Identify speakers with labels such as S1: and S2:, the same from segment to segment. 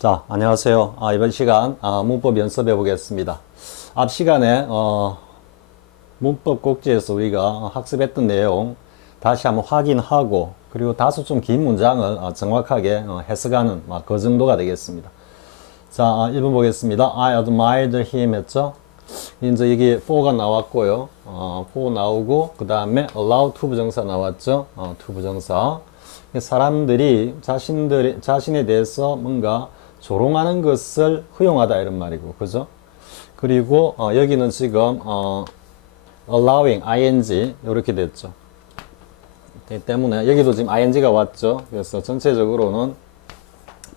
S1: 자, 안녕하세요. 아, 이번 시간 아, 문법 연습해 보겠습니다. 앞 시간에 어, 문법 꼭지에서 우리가 학습했던 내용 다시 한번 확인하고 그리고 다소 좀 긴 문장을 어, 정확하게 어, 해석하는 아, 그 정도가 되겠습니다. 자, 아, 1번 보겠습니다. I admired him 했죠? 이제 여기 for가 나왔고요. 어, for 나오고 그 다음에 allow to 부정사 나왔죠? 어, to 부정사. 사람들이 자신들 자신에 대해서 뭔가 조롱하는 것을 허용하다 이런 말이고, 그죠? 그리고 어, 여기는 지금 어, allowing ing 이렇게 됐죠. 그렇기 때문에 여기도 지금 ing가 왔죠. 그래서 전체적으로는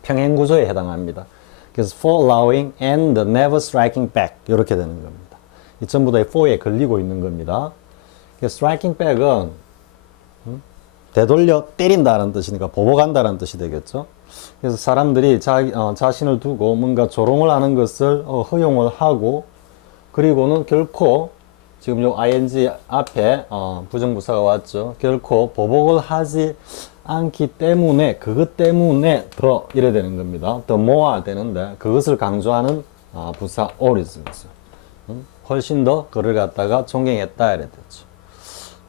S1: 평행 구조에 해당합니다. 그래서 for allowing and never striking back 이렇게 되는 겁니다. 이 전부 다 for에 걸리고 있는 겁니다. striking back은 음? 되돌려 때린다는 뜻이니까 보복한다는 뜻이 되겠죠. 그래서 사람들이 자, 어, 자신을 두고 뭔가 조롱을 하는 것을 어, 허용을 하고 그리고는 결코 지금 요 ing 앞에 어, 부정부사가 왔죠. 결코 보복을 하지 않기 때문에 그것 때문에 더 이래 되는 겁니다. 더 모아 되는데 그것을 강조하는 어, 부사 always 음? 훨씬 더 그를 갖다가 존경했다 이래 됐죠.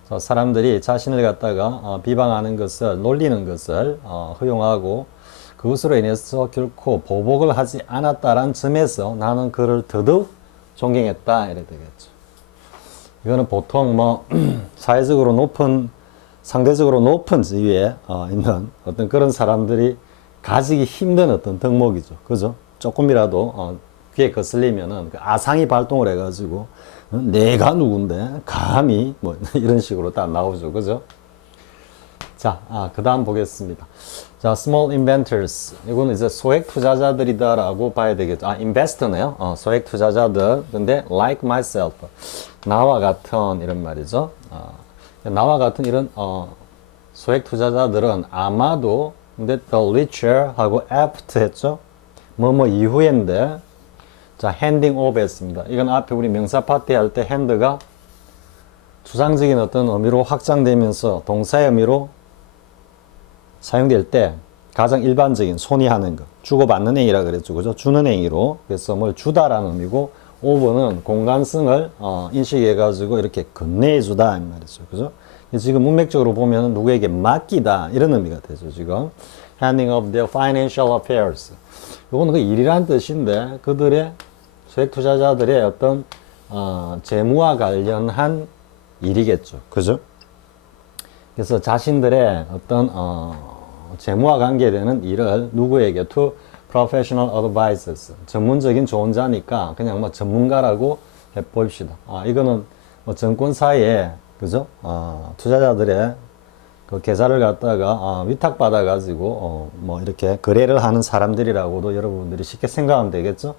S1: 자, 사람들이 자신을 갖다가 어, 비방하는 것을 놀리는 것을 어, 허용하고 그것으로 인해서 결코 보복을 하지 않았다는 점에서 나는 그를 더더욱 존경했다 이래 되겠죠. 이거는 보통 뭐 사회적으로 높은 상대적으로 높은 지위에 어, 있는 어떤 그런 사람들이 가지기 힘든 어떤 덕목이죠. 그죠? 조금이라도 어, 귀에 거슬리면은 그 아상이 발동을 해가지고 어, 내가 누군데 감히 뭐 이런 식으로 딱 나오죠. 그죠? 자, 아, 그 다음 보겠습니다. 자, small inventors. 이거는 이제 소액 투자자들이다라고 봐야 되겠죠. 아, investor네요. 어, 소액 투자자들. 근데 like myself. 나와 같은 이런 말이죠. 어, 나와 같은 이런 어, 소액 투자자들은 아마도 근데 the richer 하고 after 했죠. 뭐뭐 이후인데 자, handing over 했습니다. 이건 앞에 우리 명사 파티 할 때 hand가 추상적인 어떤 의미로 확장되면서 동사의 의미로 사용될 때 가장 일반적인 손이 하는 것 주고받는 행위라 그랬죠. 그죠? 주는 행위로 그래서 뭘 주다라는 의미고 오버는 공간성을 어, 인식해 가지고 이렇게 건네해 주다 이 말이죠. 그죠? 지금 문맥적으로 보면 누구에게 맡기다 이런 의미가 되죠 지금. Handing of their financial affairs. 이거는 그 일이란 뜻인데 그들의 소액 투자자들의 어떤 어, 재무와 관련한 일이겠죠. 그죠? 그래서 자신들의 어떤 어, 재무와 관계되는 일을 누구에게 to professional advisors 전문적인 조언자니까 그냥 뭐 전문가라고 해봅시다. 아 이거는 뭐 증권사에 그죠? 어, 투자자들의 그 계좌를 갖다가 어, 위탁 받아 가지고 어, 뭐 이렇게 거래를 하는 사람들이라고도 여러분들이 쉽게 생각하면 되겠죠.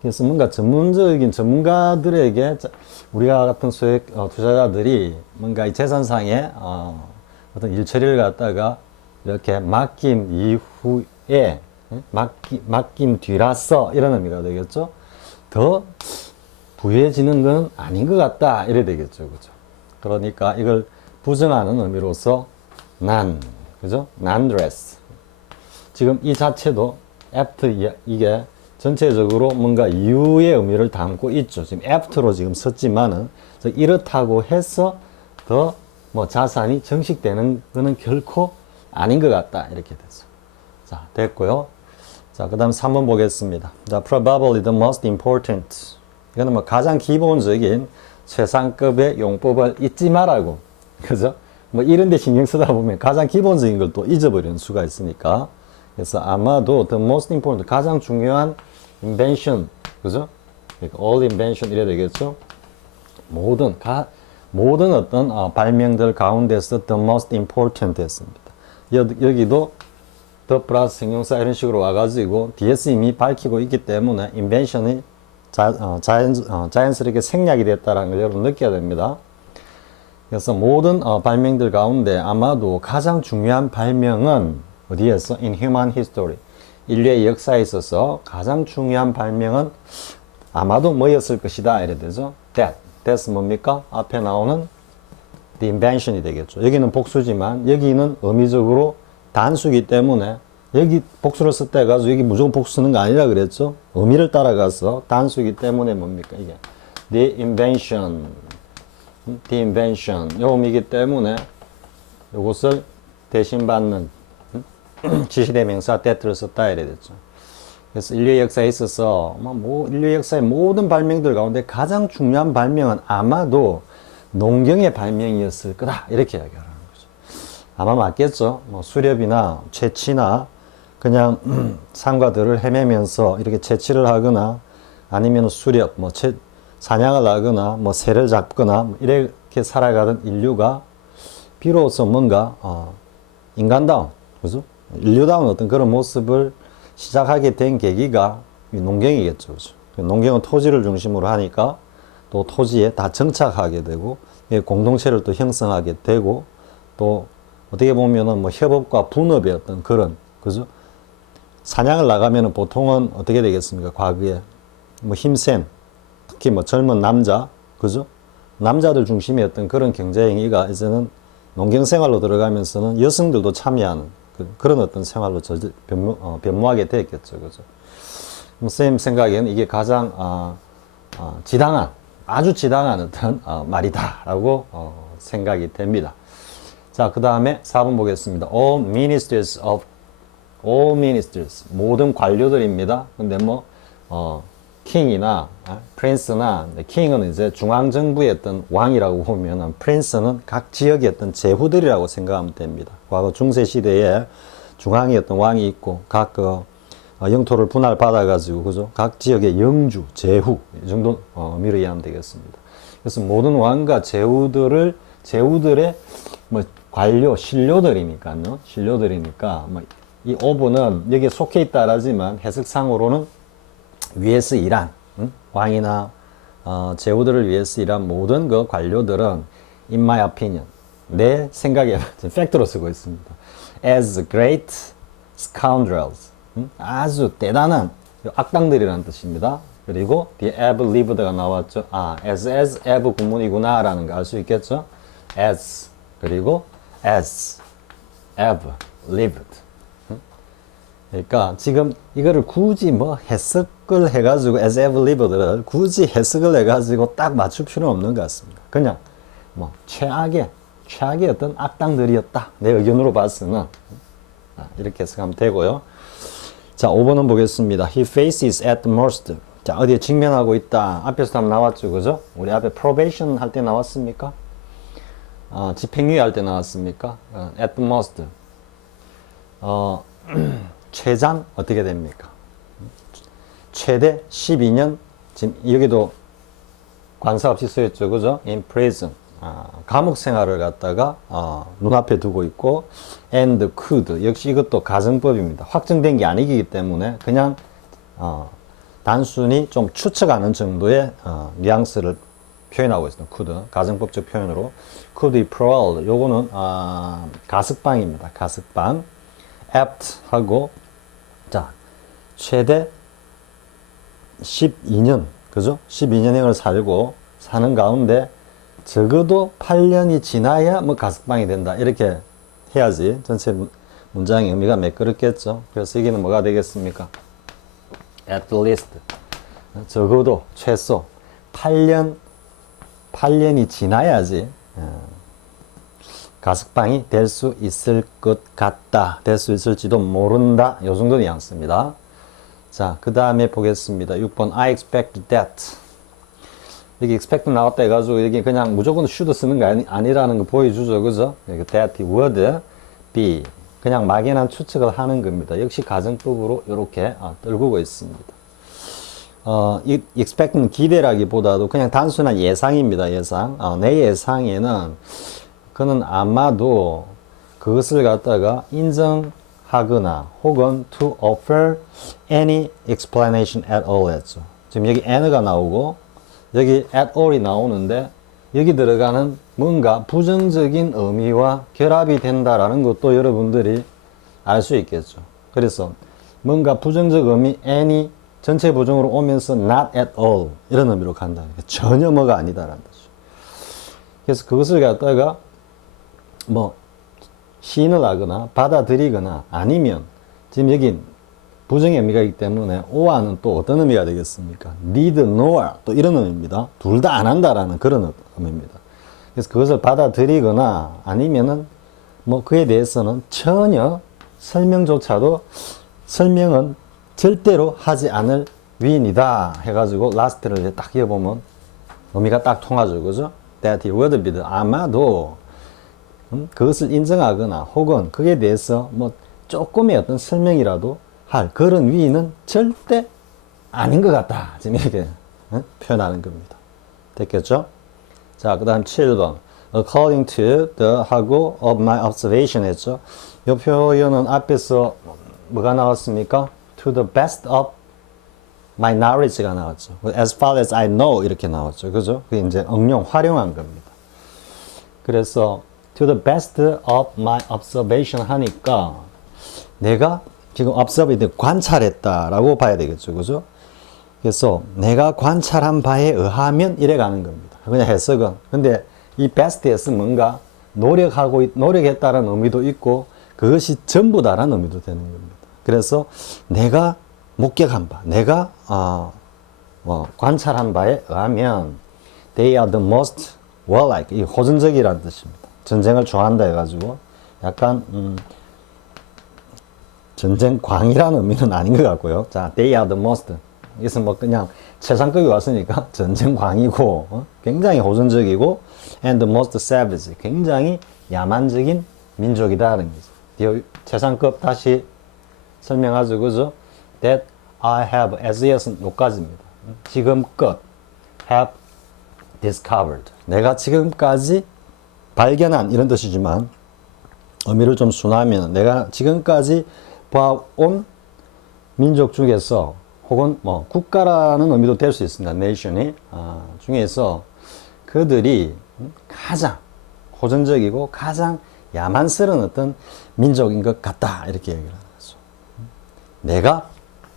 S1: 그래서 뭔가 전문적인 전문가들에게 자- 우리가 같은 소액 어, 투자자들이 뭔가 이 재산상의 어, 어떤 일처리를 갖다가 이렇게 맡김 이후에 예? 맡기, 맡김 뒤라서 이런 의미가 되겠죠. 더 부해지는 건 아닌 것 같다 이래 되겠죠, 그죠? 그러니까 이걸 부정하는 의미로서 난 그죠? nonetheless 지금 이 자체도 after 이- 이게 전체적으로 뭔가 이유의 의미를 담고 있죠. 지금 after로 지금 썼지만은 저 이렇다고 해서 더 뭐 자산이 정식되는 거는 결코 아닌 것 같다. 이렇게 됐어. 자, 됐고요. 자, 그 다음 3번 보겠습니다. 자, probably the most important. 이거는 뭐 가장 기본적인 최상급의 용법을 잊지 말라고. 그죠? 뭐 이런 데 신경 쓰다 보면 가장 기본적인 걸 또 잊어버리는 수가 있으니까. 그래서 아마도 the most important, 가장 중요한 invention. 그죠? 그러니까 all invention 이래 되겠죠? 모든 가, 모든 어떤 어, 발명들 가운데서 the most important 했습니다. 여, 여기도 the 플러스 형용사 이런 식으로 와가지고 뒤에서 이미 밝히고 있기 때문에 invention이 자, 어, 자연, 어, 자연스럽게 생략이 됐다는 걸 여러분 느껴야 됩니다. 그래서 모든 어, 발명들 가운데 아마도 가장 중요한 발명은 어디에서? In human history. 인류의 역사에 있어서 가장 중요한 발명은 아마도 뭐였을 것이다. 이래 되죠. That. That's 뭡니까? 앞에 나오는 the invention이 되겠죠. 여기는 복수지만 여기는 의미적으로 단수기 때문에 여기 복수를 썼다 해가지고 여기 무조건 복수 쓰는 거 아니라 그랬죠? 의미를 따라가서 단수이기 때문에 뭡니까? 이게 the invention, 음, the invention 요 의미이기 때문에 요것을 대신받는 음? 지시대명사 that를 썼다 이래 됐죠. 그래서 인류의 역사에 있어서 뭐, 뭐 인류의 역사의 모든 발명들 가운데 가장 중요한 발명은 아마도 농경의 발명이었을 거다 이렇게 이야기하는 거죠. 아마 맞겠죠. 뭐 수렵이나 채취나 그냥 산과들을 헤매면서 이렇게 채취를 하거나 아니면 수렵, 뭐 채, 사냥을 하거나 뭐 새를 잡거나 뭐 이렇게 살아가던 인류가 비로소 뭔가 어, 인간다운, 그죠? 인류다운 어떤 그런 모습을 시작하게 된 계기가 이 농경이겠죠, 그죠? 농경은 토지를 중심으로 하니까 또 토지에 다 정착하게 되고 이 공동체를 또 형성하게 되고 또 어떻게 보면은 뭐 협업과 분업의 어떤 그런 그죠? 사냥을 나가면은 보통은 어떻게 되겠습니까? 과거에 뭐 힘센 특히 뭐 젊은 남자 그죠? 남자들 중심의 어떤 그런 경제 행위가 이제는 농경 생활로 들어가면서는 여성들도 참여하는 그, 런 어떤 생활로 저, 변모, 어, 변모하게 됐겠죠, 그죠? 뭐쌤 생각에는 이게 가장 어, 어, 지당한 아주 지당한 어떤 어, 말이다라고 어, 생각이 됩니다. 자, 그 다음에 4번 보겠습니다. All ministers of all ministers 모든 관료들입니다. 근데 뭐 어, 킹이나 프린스나 킹은 이제 중앙 정부의 어떤 왕이라고 보면은 프린스는 각 지역의 어떤 제후들이라고 생각하면 됩니다. 과거 중세 시대에 중앙에 어떤 왕이 있고 각그 어, 영토를 분할 받아가지고 그죠? 각 지역의 영주, 제후 이 정도 어, 의미로 이해하면 되겠습니다. 그래서 모든 왕과 제후들을 제후들의 뭐 관료, 신료들이니까요. 신료들이니까 뭐 이 오브는 여기에 속해 있다라지만 해석상으로는 위에서 일한 응? 왕이나 어, 제후들을 위해서 일한 모든 그 관료들은 in my opinion 내 생각에 팩트로 쓰고 있습니다. as great scoundrels 응? 아주 대단한 악당들이라는 뜻입니다. 그리고 the have lived가 나왔죠. 아, as as have 구문이구나 라는 거 알 수 있겠죠? as 그리고 as have lived 그러니까 지금 이거를 굳이 뭐 해석을 해가지고 as have lived를 굳이 해석을 해가지고 딱 맞출 필요는 없는 것 같습니다. 그냥 뭐 최악의 최악의 어떤 악당들이었다 내 의견으로 봤으면 아, 이렇게 해석하면 되고요. 자 5번은 보겠습니다. He faces at most. 자 어디에 직면하고 있다. 앞에서도 한번 나왔죠, 그죠? 우리 앞에 probation 할 때 나왔습니까? 어, 집행유예 할 때 나왔습니까? 어, at most. 어, 최장 어떻게 됩니까? 최대 12년 지금 여기도 관사 없이 쓰였죠, 그죠? In prison. 아, 감옥 생활을 갖다가 어, 눈앞에 두고 있고 and could 역시 이것도 가정법입니다. 확정된 게 아니기 때문에 그냥 어, 단순히 좀 추측하는 정도의 어, 뉘앙스를 표현하고 있습니다. could 가정법적 표현으로 could be paroled 요거는 아, 가석방입니다. 가석방 apt 하고 자 최대 12년 그죠? 12년형을 살고 사는 가운데 적어도 8년이 지나야 뭐 가석방이 된다 이렇게 해야지 전체 문- 문장의 의미가 매끄럽겠죠. 그래서 여기는 뭐가 되겠습니까? at least 적어도 최소 8년 8년이 지나야지 어, 가석방이 될 수 있을 것 같다. 될 수 있을지도 모른다. 요 정도 뉘앙스입니다. 자, 그 다음에 보겠습니다. 6번 I expect that. 여기 expect 나왔다 해가지고 여기 그냥 무조건 should 쓰는 거 아니, 아니라는 거 보여주죠. 그죠? 여기 that would be. 그냥 막연한 추측을 하는 겁니다. 역시 가정법으로 이렇게 아, 떨구고 있습니다. 어, 이 expect는 기대라기보다도 그냥 단순한 예상입니다. 예상. 어, 내 예상에는 그는 아마도 그것을 갖다가 인정하거나 혹은 to offer any explanation at all 했죠. 지금 여기 and가 나오고 여기 at all이 나오는데 여기 들어가는 뭔가 부정적인 의미와 결합이 된다라는 것도 여러분들이 알 수 있겠죠. 그래서 뭔가 부정적 의미 any 전체 부정으로 오면서 not at all 이런 의미로 간다. 전혀 뭐가 아니다라는 거죠. 그래서 그것을 갖다가 뭐 시인을 하거나 받아들이거나 아니면 지금 여기 부정의 의미가 있기 때문에 or는 또 어떤 의미가 되겠습니까? need nor 또 이런 의미입니다. 둘 다 안 한다라는 그런 의미입니다. 그래서 그것을 받아들이거나 아니면은 뭐 그에 대해서는 전혀 설명조차도 설명은 절대로 하지 않을 위인이다 해가지고 라스트를 딱 이어보면 의미가 딱 통하죠. 그죠? that he would be 아마도 음, 그것을 인정하거나 혹은 그에 대해서 뭐 조금의 어떤 설명이라도 할 그런 위인은 절대 아닌 것 같다. 지금 이렇게 어? 표현하는 겁니다. 됐겠죠? 자, 그 다음 7번. according to the 하고 of my observation 했죠. 이 표현은 앞에서 뭐가 나왔습니까? to the best of my knowledge가 나왔죠. as far as I know 이렇게 나왔죠. 그죠? 그게 이제 응용, 활용한 겁니다. 그래서 to the best of my observation 하니까 내가 지금 돼 관찰했다라고 봐야 되겠죠. 그죠? 그래서 내가 관찰한 바에 의하면 이래 가는 겁니다. 그냥 해석은. 근데 이 best에서 뭔가 노력하고, 있- 노력했다는 의미도 있고 그것이 전부다라는 의미도 되는 겁니다. 그래서 내가 목격한 바, 내가 어, 뭐 관찰한 바에 의하면 they are the most warlike, 이 호전적이라는 뜻입니다. 전쟁을 좋아한다 해가지고 약간 음, 전쟁 광이라는 의미는 아닌 것 같고요. 자, they are the most. 이것은 뭐 그냥 최상급이 왔으니까 전쟁 광이고 어? 굉장히 호전적이고 and the most savage. 굉장히 야만적인 민족이다라는 거죠. 이 최상급 다시 설명하죠. 그죠? That I have as yet은 요까지입니다. 지금껏 have discovered. 내가 지금까지 발견한 이런 뜻이지만 의미를 좀 순화하면 내가 지금까지 봐온 민족 중에서 혹은 뭐 국가라는 의미도 될 수 있습니다. nation이 아, 중에서 그들이 가장 호전적이고 가장 야만스러운 어떤 민족인 것 같다 이렇게 얘기를 하는 거죠. 내가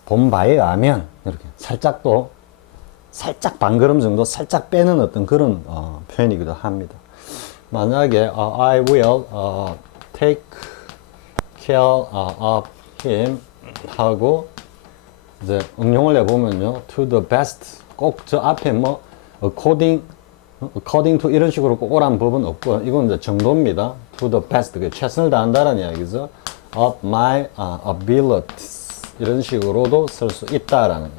S1: 본 바에 의하면 이렇게 살짝 또 살짝 반걸음 정도 살짝 빼는 어떤 그런 어, 표현이기도 합니다. 만약에 어, I will 어, take care 어, of him 하고 이제 응용을 해보면요. To the best. 꼭 저 앞에 뭐 according according to 이런 식으로 꼭 오란 법은 없고 이건 이제 정도입니다. To the best. 그 최선을 다한다는 이야기죠. Of my 어, abilities. 이런 식으로도 쓸 수 있다라는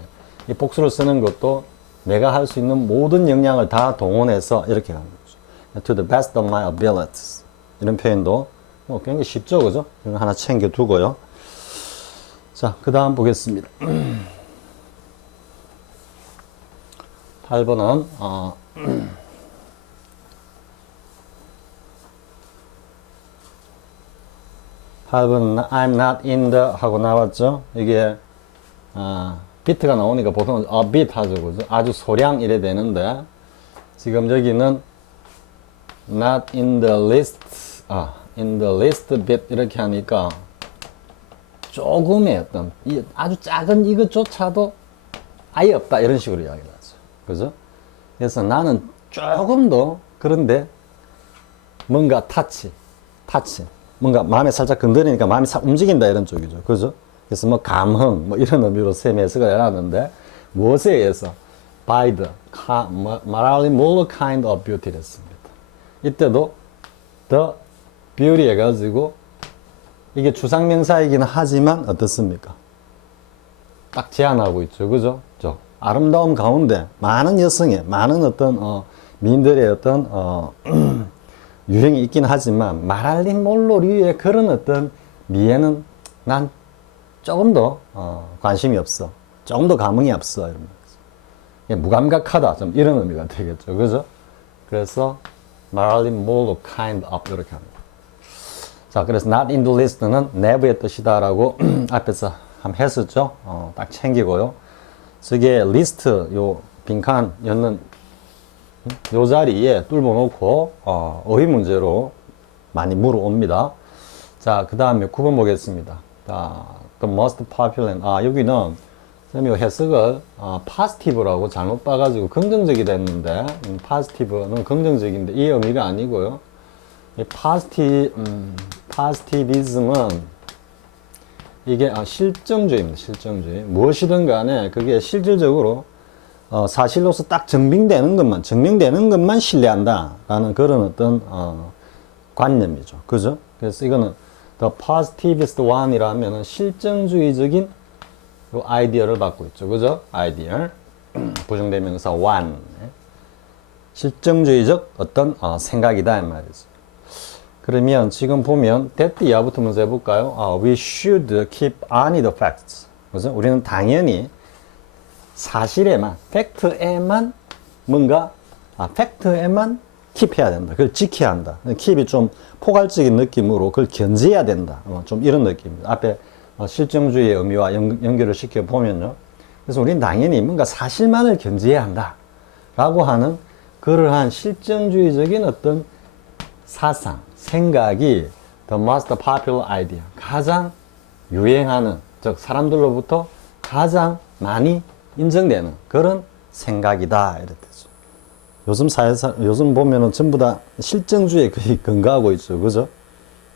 S1: 이 복수를 쓰는 것도 내가 할 수 있는 모든 역량을 다 동원해서 이렇게 가는 거죠. To the best of my abilities. 이런 표현도 뭐 굉장히 쉽죠. 그죠? 하나 챙겨 두고요 자, 그 다음 보겠습니다. 8번은, 어, 8번은 I'm not in the 하고 나왔죠? 이게, 아, 비트가 나오니까 보통 a bit 하죠. 그죠? 아주 소량 이래 되는데, 지금 여기는 not in the list, 아, in the list bit 이렇게 하니까 조금의 어떤 이 아주 작은 이것조차도 아예 없다 이런 식으로 이야기를 하죠. 그죠? 그래서 나는 조금 더 그런데 뭔가 타치, 타치, 뭔가 마음에 살짝 건드리니까 마음이 싹 움직인다 이런 쪽이죠. 그죠? 그래서 뭐 감흥 뭐 이런 의미로 셈 해석을 해놨는데 무엇에 의해서 by the Marilyn Monroe kind of beauty 랬습니다. 이때도 the beauty 해가지고 이게 주상명사이긴 하지만 어떻습니까? 딱 제한하고 있죠. 그죠? 저 아름다움 가운데 많은 여성의 많은 어떤 어, 미인들의 어떤 어, 유행이 있긴 하지만 마랄린 몰로류의 그런 어떤 미에는 난 조금 더 어, 관심이 없어. 조금 더 감흥이 없어. 이런 무감각하다. 좀 이런 의미가 되겠죠. 그죠? 그래서 마랄린 몰로 kind of 이렇게 합니다. 자, 그래서 not in the list는 never의 뜻이다라고 앞에서 한번 했었죠. 어, 딱 챙기고요. 저게 list 요 빈칸 였는 요 자리에 뚫어 놓고 어, 어휘 문제로 많이 물어옵니다. 자, 그 다음에 9번 보겠습니다. 자, the most popular. 아, 여기는 선생님이 해석을 어, positive라고 잘못 봐가지고 긍정적이 됐는데 음, positive는 긍정적인데 이 의미가 아니고요. 이 파스티, 음, 파스티비즘은 이게 아, 실정주의입니다. 실정주의. 무엇이든 간에 그게 실질적으로 어, 사실로서 딱 증명되는 것만 증명되는 것만 신뢰한다라는 그런 어떤 어, 관념이죠. 그죠? 그래서 이거는 the positivist one이라면은 실정주의적인 요 아이디어를 받고 있죠. 그죠? 아이디어. 부정대명사 one. 실정주의적 어떤 어, 생각이다 이 말이죠. 그러면 지금 보면 that 이하부터 먼저 해볼까요? 아, we should keep only the facts. 그죠? 우리는 당연히 사실에만, 팩트에만 뭔가, 아, 팩트에만 킵해야 된다. 그걸 지켜야 한다. 킵이 좀 포괄적인 느낌으로 그걸 견제해야 된다. 어, 좀 이런 느낌입니다. 앞에 어, 실정주의의 의미와 연, 연결을 시켜보면요. 그래서 우리는 당연히 뭔가 사실만을 견제해야 한다. 라고 하는 그러한 실정주의적인 어떤 사상, 생각이 the most popular idea. 가장 유행하는, 즉, 사람들로부터 가장 많이 인정되는 그런 생각이다. 이랬죠. 요즘 사회사, 요즘 보면은 전부 다 실정주의에 거의 근거하고 있죠. 그죠?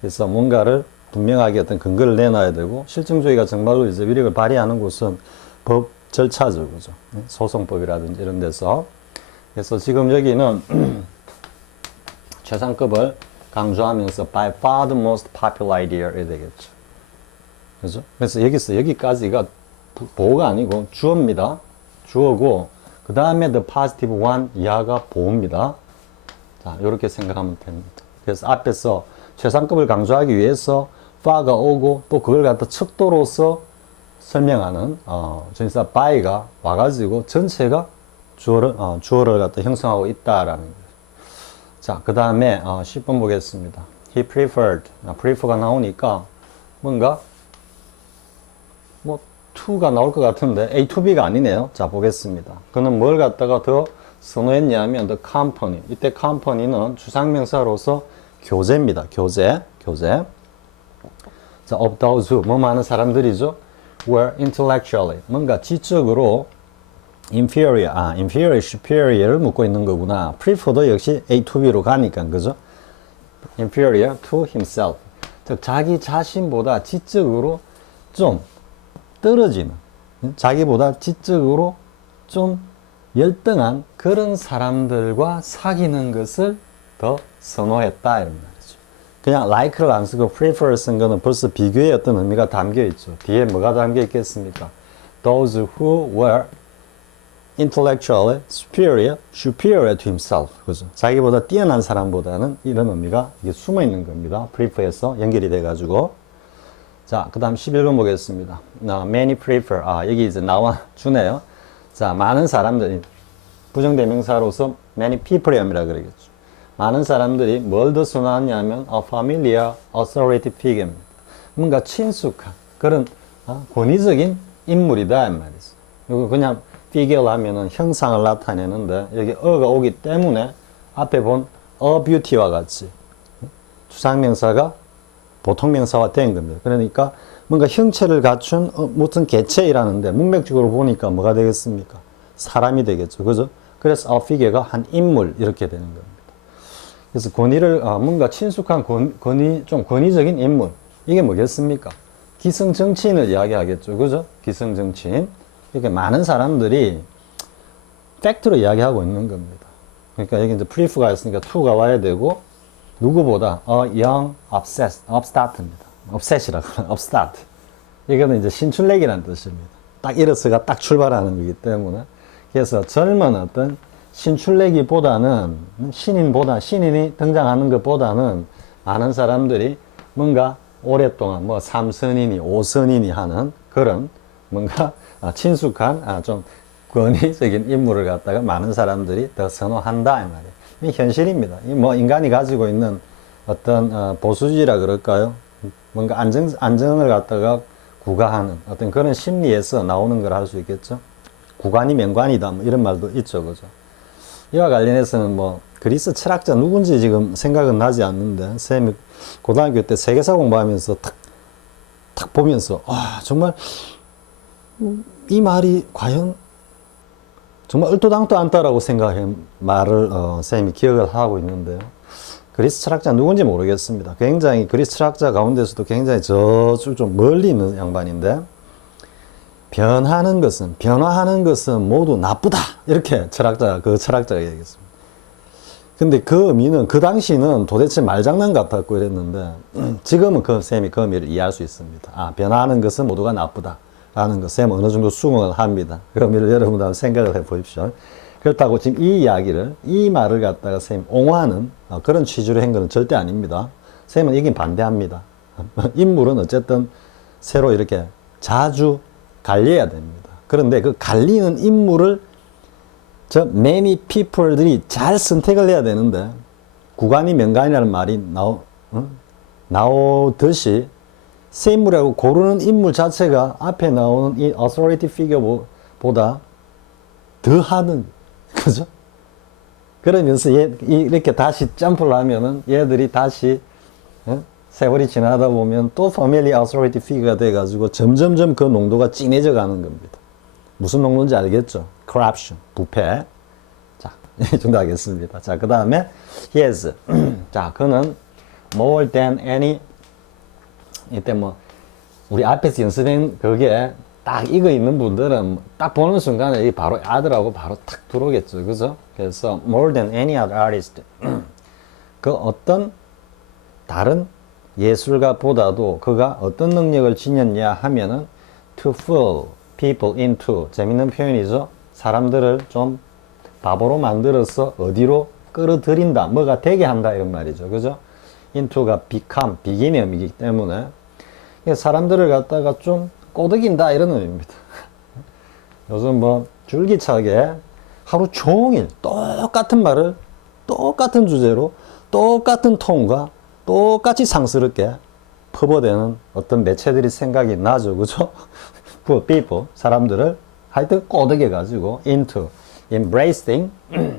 S1: 그래서 뭔가를 분명하게 어떤 근거를 내놔야 되고, 실정주의가 정말로 이제 위력을 발휘하는 곳은 법 절차죠. 그죠? 소송법이라든지 이런 데서. 그래서 지금 여기는 최상급을 강조하면서 by far the most popular idea 이 되겠죠. 그죠? 그래서 여기서 여기까지가 부- 보호가 아니고 주어입니다. 주어고 그 다음에 the positive one 이하가 보호입니다. 자, 이렇게 생각하면 됩니다. 그래서 앞에서 최상급을 강조하기 위해서 far가 오고 또 그걸 갖다 척도로서 설명하는 어, 전사 by가 와가지고 전체가 주어를 어, 주어를 갖다 형성하고 있다라는. 자, 그 다음에 어, 10번 보겠습니다. He preferred. 아, prefer가 나오니까 뭔가 뭐 to가 나올 것 같은데 A to B가 아니네요. 자, 보겠습니다. 그는 뭘 갖다가 더 선호했냐면 the company. 이때 company는 주상명사로서 교재입니다. 교재, 교재. 자, of those who 뭐 많은 사람들이죠. were intellectually 뭔가 지적으로 inferior, 아, inferior, superior를 묻고 있는 거구나. prefer도 역시 A to B로 가니까, 그죠? inferior to himself. 즉, 자기 자신보다 지적으로 좀 떨어지는, 응? 자기보다 지적으로 좀 열등한 그런 사람들과 사귀는 것을 더 선호했다. 이런 말이죠. 그냥 like를 안 쓰고 prefer 쓴 거는 벌써 비교의 어떤 의미가 담겨 있죠. 뒤에 뭐가 담겨 있겠습니까? Those who were intellectually superior, superior to himself. 그죠? 자기보다 뛰어난 사람보다는 이런 의미가 이게 숨어 있는 겁니다. prefer에서 연결이 돼가지고. 자, 그 다음 11번 보겠습니다. 나 many prefer. 아, 여기 이제 나와 주네요. 자, 많은 사람들이 부정대명사로서 many people이라 그러겠죠. 많은 사람들이 뭘 더 선호하냐면 a familiar authority figure입니다. 뭔가 친숙한 그런 어, 권위적인 인물이다 이 말이죠. 이거 그냥 figure 하면은 형상을 나타내는데 여기 어가 오기 때문에 앞에 본 a beauty와 같이 추상명사가 보통명사화 된 겁니다. 그러니까 뭔가 형체를 갖춘 어, 무슨 개체이라는데 문맥적으로 보니까 뭐가 되겠습니까? 사람이 되겠죠. 그죠? 그래서 figure가 한 인물 이렇게 되는 겁니다. 그래서 권위를 어, 뭔가 친숙한 권, 권위 좀 권위적인 인물 이게 뭐겠습니까? 기성 정치인을 이야기하겠죠, 그죠? 기성 정치인 이렇게 많은 사람들이 팩트로 이야기하고 있는 겁니다. 그러니까 여기 이제 prefer가 있으니까 to가 와야 되고 누구보다 a young obsessed, upstart입니다. upset이라고 upstart. 이거는 이제 신출내기라는 뜻입니다. 딱 이렇스가 딱 출발하는 거기 때문에 그래서 젊은 어떤 신출내기보다는 신인보다 신인이 등장하는 것보다는 많은 사람들이 뭔가 오랫동안 뭐 삼선이니 오선이니 하는 그런 뭔가 아, 친숙한 아, 좀 권위적인 인물을 갖다가 많은 사람들이 더 선호한다 이 말이에요. 이 현실입니다. 이뭐 인간이 가지고 있는 어떤 어, 보수주의라 그럴까요? 뭔가 안정 안정을 갖다가 구가하는 어떤 그런 심리에서 나오는 걸 할 수 있겠죠. 구관이 명관이다 뭐 이런 말도 있죠, 그죠? 이와 관련해서는 뭐 그리스 철학자 누군지 지금 생각은 나지 않는데 쌤이 고등학교 때 세계사 공부하면서 탁, 탁 보면서 아 정말 이 말이 과연 정말 얼토당토 않다라고 생각해 말을 어, 쌤이 기억을 하고 있는데요. 그리스 철학자 누군지 모르겠습니다. 굉장히 그리스 철학자 가운데서도 굉장히 저쪽 좀 멀리 있는 양반인데 변하는 것은 변화하는 것은 모두 나쁘다 이렇게 철학자 그 철학자가 얘기했습니다. 근데 그 의미는 그 당시는 도대체 말장난 같았고 이랬는데 지금은 그 쌤이 그 의미를 이해할 수 있습니다. 아 변화하는 것은 모두가 나쁘다 라는 것 쌤은 어느 정도 수긍을 합니다. 그 의미를 여러분도 한번 생각을 해 보십시오. 그렇다고 지금 이 이야기를 이 말을 갖다가 쌤 옹호하는 어, 그런 취지로 한 것은 절대 아닙니다. 쌤은 이긴 반대합니다. 인물은 어쨌든 새로 이렇게 자주 갈려야 됩니다. 그런데 그 갈리는 인물을 저 many people들이 잘 선택을 해야 되는데 구간이 명간이라는 말이 나오, 어? 나오듯이 새 인물이라고 고르는 인물 자체가 앞에 나오는 이 authority figure보다 더 하는 그죠? 그러면서 얘, 이렇게 다시 점프를 하면은 얘들이 다시 어? 세월이 지나다 보면 또 패밀리 authority figure가 돼가지고 점점점 그 농도가 진해져 가는 겁니다. 무슨 농도인지 알겠죠? corruption, 부패. 자, 이 정도 하겠습니다. 자, 그 다음에 yes. 자, 그는 more than any 이때 뭐 우리 앞에서 연습한 그게 딱 이거 있는 분들은 딱 보는 순간에 이 바로 아들하고 바로 탁 들어오겠죠. 그죠? 그래서 more than any other artist. 그 어떤 다른 예술가보다도 그가 어떤 능력을 지녔냐 하면은 to fool people into 재밌는 표현이죠. 사람들을 좀 바보로 만들어서 어디로 끌어들인다, 뭐가 되게 한다 이런 말이죠. 그죠? into가 become, begin의 의미이기 때문에 사람들을 갖다가 좀 꼬드긴다 이런 의미입니다. 요즘 뭐 줄기차게 하루 종일 똑같은 말을 똑같은 주제로 똑같은 톤과 똑같이 상스럽게 퍼버대는 어떤 매체들이 생각이 나죠. 그죠? 그 people, 사람들을 하여튼 꼬드게 가지고 into, embracing,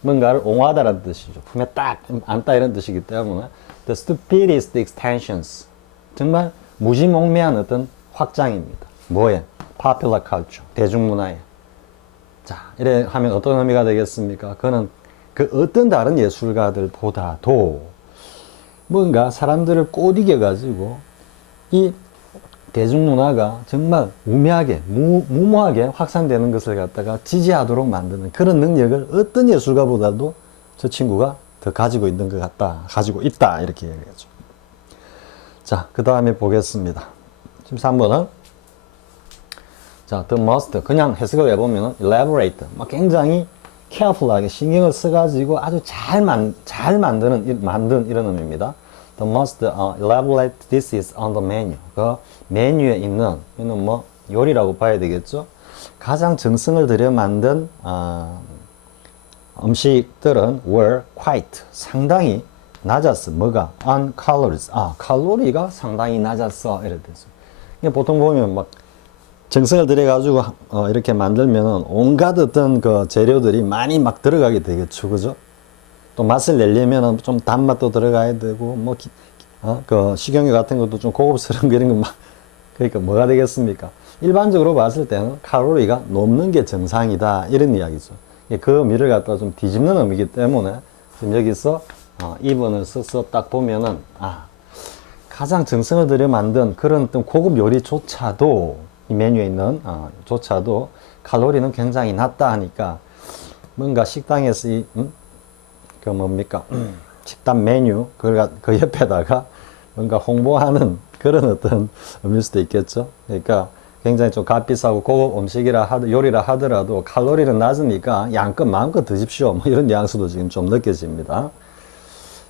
S1: 뭔가를 옹호하다라는 뜻이죠. 품에 딱 안다 이런 뜻이기 때문에 the stupidest extensions 정말 무지몽매한 어떤 확장입니다. 뭐에? popular culture, 대중문화에. 자, 이래 하면 어떤 의미가 되겠습니까? 그는 그 어떤 다른 예술가들보다도 뭔가 사람들을 꼬리게 가지고 이 대중문화가 정말 우매하게, 무, 무모하게 확산되는 것을 갖다가 지지하도록 만드는 그런 능력을 어떤 예술가보다도 저 친구가 더 가지고 있는 것 같다. 가지고 있다. 이렇게 얘기하죠. 자, 그 다음에 보겠습니다. 지금 3번은 자, the must 그냥 해석을 해보면 elaborate 막 굉장히 careful하게 신경을 써가지고 아주 잘, 만, 잘 만드는 이- 만든 이런 의미입니다. The must uh, elaborate this is on the menu. 그 메뉴에 있는 이는 뭐 요리라고 봐야 되겠죠. 가장 정성을 들여 만든 어, 음식들은 were quite 상당히 낮았어. 뭐가? on calories. 아, 칼로리가 상당히 낮았어. 되죠. 이게 보통 보면 막 정성을 들여가지고 어, 이렇게 만들면은 온갖 어떤 그 재료들이 많이 막 들어가게 되겠죠. 그죠? 또 맛을 내려면은 좀 단맛도 들어가야 되고 뭐 기- 어, 그 식용유 같은 것도 좀 고급스러운 거 이런 거 막 그러니까 뭐가 되겠습니까? 일반적으로 봤을 때는 칼로리가 넘는 게 정상이다 이런 이야기죠. 예, 그 의미를 갖다 좀 뒤집는 의미이기 때문에 지금 여기서 어, 2번을 써서 딱 보면은 아 가장 정성을 들여 만든 그런 어떤 고급 요리조차도 이 메뉴에 있는 어, 조차도 칼로리는 굉장히 낮다 하니까 뭔가 식당에서 이 음? 그 뭡니까 식단 메뉴 그, 그 옆에다가 뭔가 홍보하는 그런 어떤 의미일 수도 있겠죠. 그러니까 굉장히 좀 값비싸고 고급 음식이라 하더, 요리라 하더라도 칼로리는 낮으니까 양껏 마음껏 드십시오. 뭐 이런 뉘앙스도 지금 좀 느껴집니다.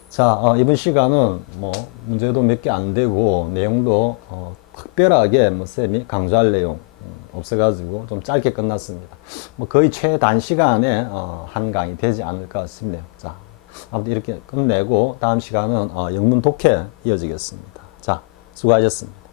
S1: 자, 어, 이번 시간은 뭐 문제도 몇 개 안 되고 내용도 어, 특별하게 뭐 쌤이 강조할 내용 음, 없어가지고 좀 짧게 끝났습니다. 뭐 거의 최단 시간에 어, 한 강의 되지 않을까 싶네요. 자, 아무튼 이렇게 끝내고 다음 시간은 어, 영문 독해 이어지겠습니다. 자, 수고하셨습니다.